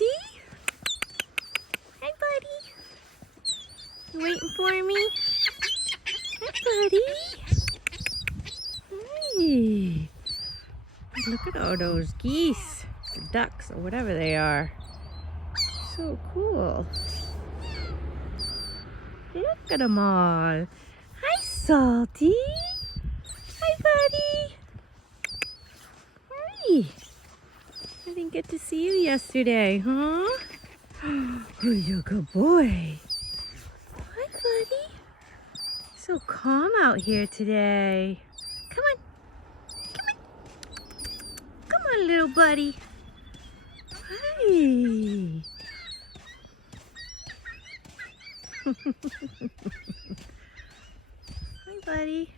Salty? Hi, buddy. You waiting for me? Hi, buddy. Hey. Look at all those geese, or ducks, or whatever they are. So cool. Look at them all. Hi, Salty. Hi, buddy. Hey. I didn't get to see you yesterday, huh? Oh, you're a good boy. Hi, buddy. So calm out here today. Come on. Come on. Come on, little buddy. Hi. Hi, buddy.